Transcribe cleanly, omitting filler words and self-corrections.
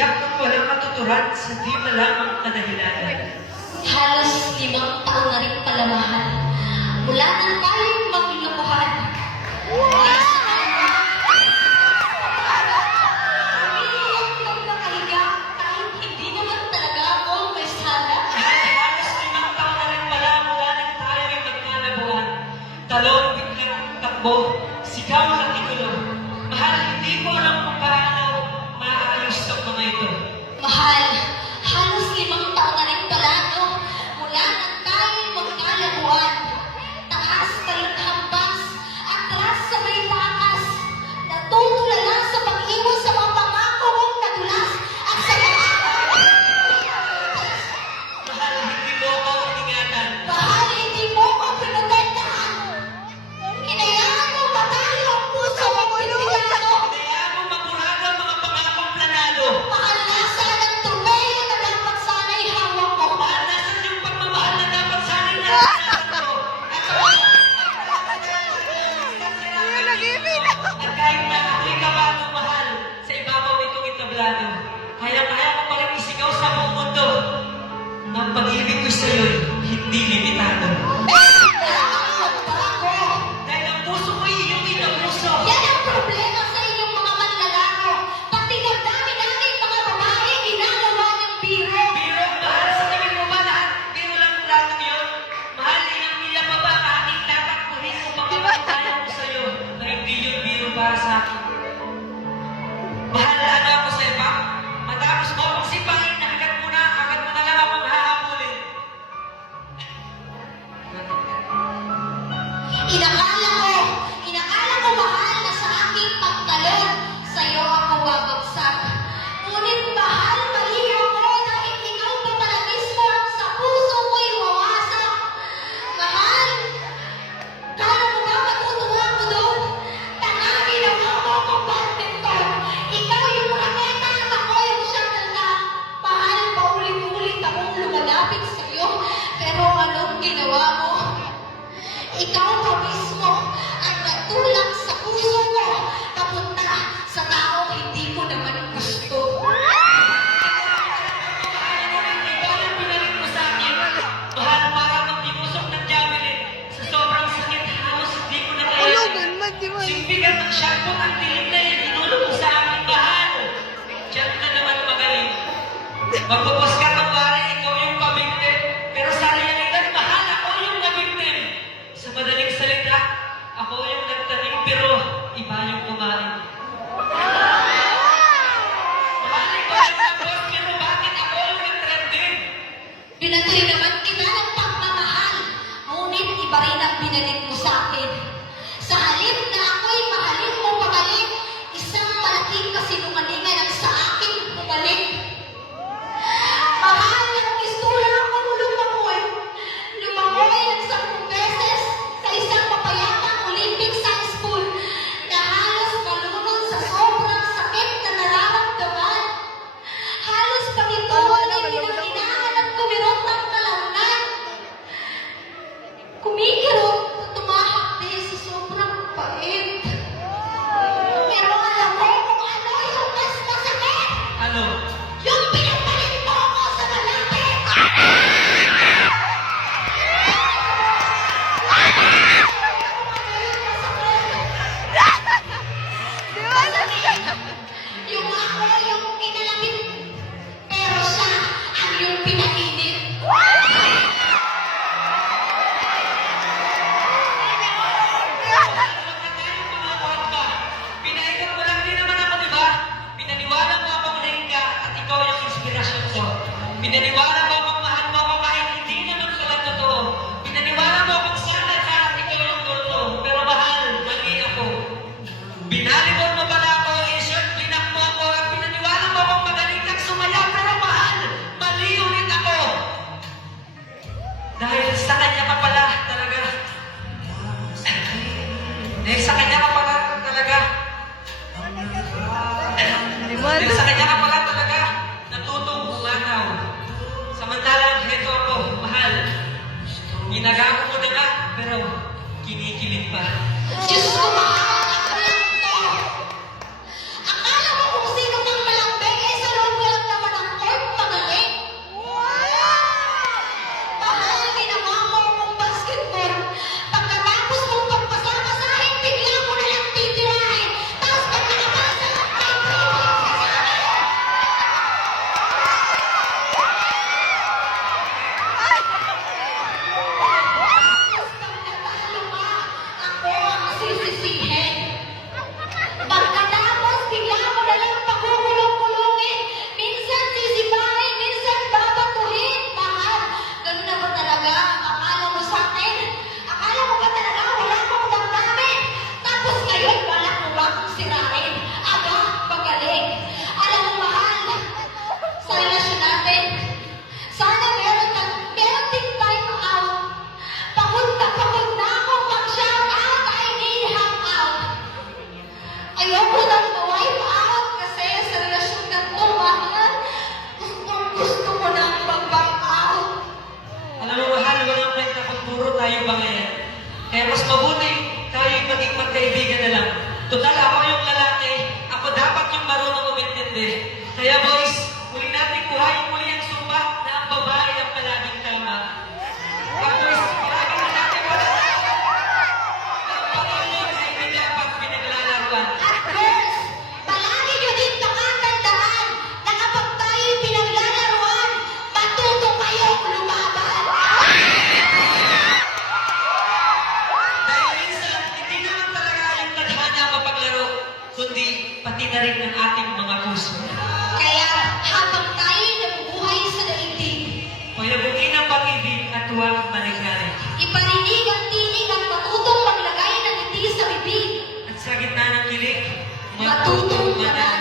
tiyak ng walang katuturan sa di malamang kadahilanan. Halos 5 taon na rin pala mahal. Mula nang tayong maglokohan. Umiiyak kang nakahiga kahit hindi naman talaga ako may sana. Halos 5 taon na rin pala mula nang tayo ay magkalabuan. Talon, biglang takbo, sigaw ng igulo. Mahal, hindi ko alam kung paano maayos ang mga ito. Mahal, halos 5 taon na rin pala, no? Mula nang tayo magkalabuan. Taas kayo't hampas, atras sa may takas. Natutulala sa pag-iwas sa mga pangako kong nadulas at sa mga Mahal, hindi mo ako iningatan. mahal, hindi mo ko pinutendahan. Hinayaan mo matalo ang puso ng Pilipino. Kaya mo mapuraga ang mga pangakong planado. Mahal na sanang tumayo na dapat sana'y hawak ko. Mahal, nasan yung pagmamahal na dapat sana'y naranasan mo? At kahit na ako'y kabado, mahal, sa ibabaw nitong entablado, kaya-kaya ko pa rin isigaw sa buong mundo na ang pag-ibig ko sa'yo'y hindi limitado. Dahil ang puso ko'y iyong inapuso. Yan ang problema sa inyong mga manlalaro. Pati na dami namin mga babae ginagawa ng biro. Biro, mahal, sa tingin mo ba lahat? Biro lang ang lahat yun? Mahal, ilang milya pa ba ang aking tatakbuhin kung makapagtayo ko sa'yo na hindi yun biro para sa akin? Mahal, ano ako sa'yo pa? Matapos mo akong sipahin na agad mo na lang akong hahabulin. Inakala ko mahal na sa aking pagtalon, sa'yo ako babagsak. Ngunit mahal, mali ako dahil ikaw pa pala mismo ang sa puso ko'y wawasak. Mahal, kala mo ba matutuwa ko doon? Tangangin ang ako kong badminton. Ikaw yung raketa at ako yung shuttle. Mahal, paulit-ulit akong lumalapit sa'yo, pero anong ginawa mo? Ikaw pa mismo ang nagtulak sa puso ko papunta sa taong hindi ko naman gusto. Ikaw yung pinalit mo sa akin. Mahal, parang magtinusok ng javelin. Sa sobrang sakit, halos hindi ko na kaya. Simpigan ng shotgun ang dilim na yan. Inulog mo sa akin, mahal. Diyan ka naman magaling. Magpupos ka ng pare, ikaw yung pabigtin. Pero sa realidad, mahal, ako yung nabigtin. Sa madaling salita, ako yung nagtanim, pero iba yung kumain. Mahal, ikaw yung nabos, pero bakit ako yung nag-trending? Pinatuloy naman kita ng pagmamahal, ngunit iba rin ang binalik mo sa akin. Sa halip na ako'y mahalin mo pabalik, isang malaking kasinungalingan ang sa akin bumalik. Mahal, ang istura ako lumangoy. Lumangoy ng 10 beses sa isang mapayapang Olympics high school na halos malunod sa sobrang sakit na nararamdaman. Halos panituan ay pinanghinaan at kumirot ng kalaunan. Kumikirot at tumahakdi sa sobrang pait. Pero alam mo kung ano yung mas masakit? Ano? Yung pinapalit mo ako sa malapit! Yung ako yung kinalapit, pero siya ang yung pinainit. Pinaikot mo lang din naman ako, di ba? Pinaniwala mo akong lingga at ikaw yung inspirasyon ko. Pinaniwala mo akong mahal mo ako kahit hindi naman pala totoo. Pinaniwala mo akong sana at ikaw yung totoo. Pero mahal, mali ako. Binalibol mo pala ako, in-short, blinak mo ako at pinaniwala mo akong magaling kang sumayaw. Pero mahal, mali ulit ako. Dahil sa kanya ka pala talaga. Dahil sa kanya ka pala talaga. Dahil sa kanya ka pala talaga natutong umanaw. Samantalang heto ako, mahal. Ginagawa mo na nga, pero kinikilig pa. Diyos ko, mahal! Akala mo kung sino kang malambing, eh sa loob mo lang maging magkaibigan na lang. Total, ako yung lalaki. Ako dapat yung marunong umintindi. Kaya boys, muli natin kuhain muli ang sumpa na ang babae ang palaging tama. At boys, ilagay na natin wala na. Ang pag-ibig ay hindi dapat pinaglalaruan. At girls, palagi nyo din pakatandaan na kapag tayo'y pinaglalaruan, matuto kayong lumaban. Dahil minsan, hindi naman talaga yung tadhana mapaglaro, kundi pati na rin ang ating mga puso. Kaya habang tayo'y nabubuhay sa daigdig, Payabugin ang pag-ibig at huwag maligaya. iparinig ang tinig at matutong maglagay ng ngiti sa bibig. At sa gitna ng kilig, Matutong manalangin.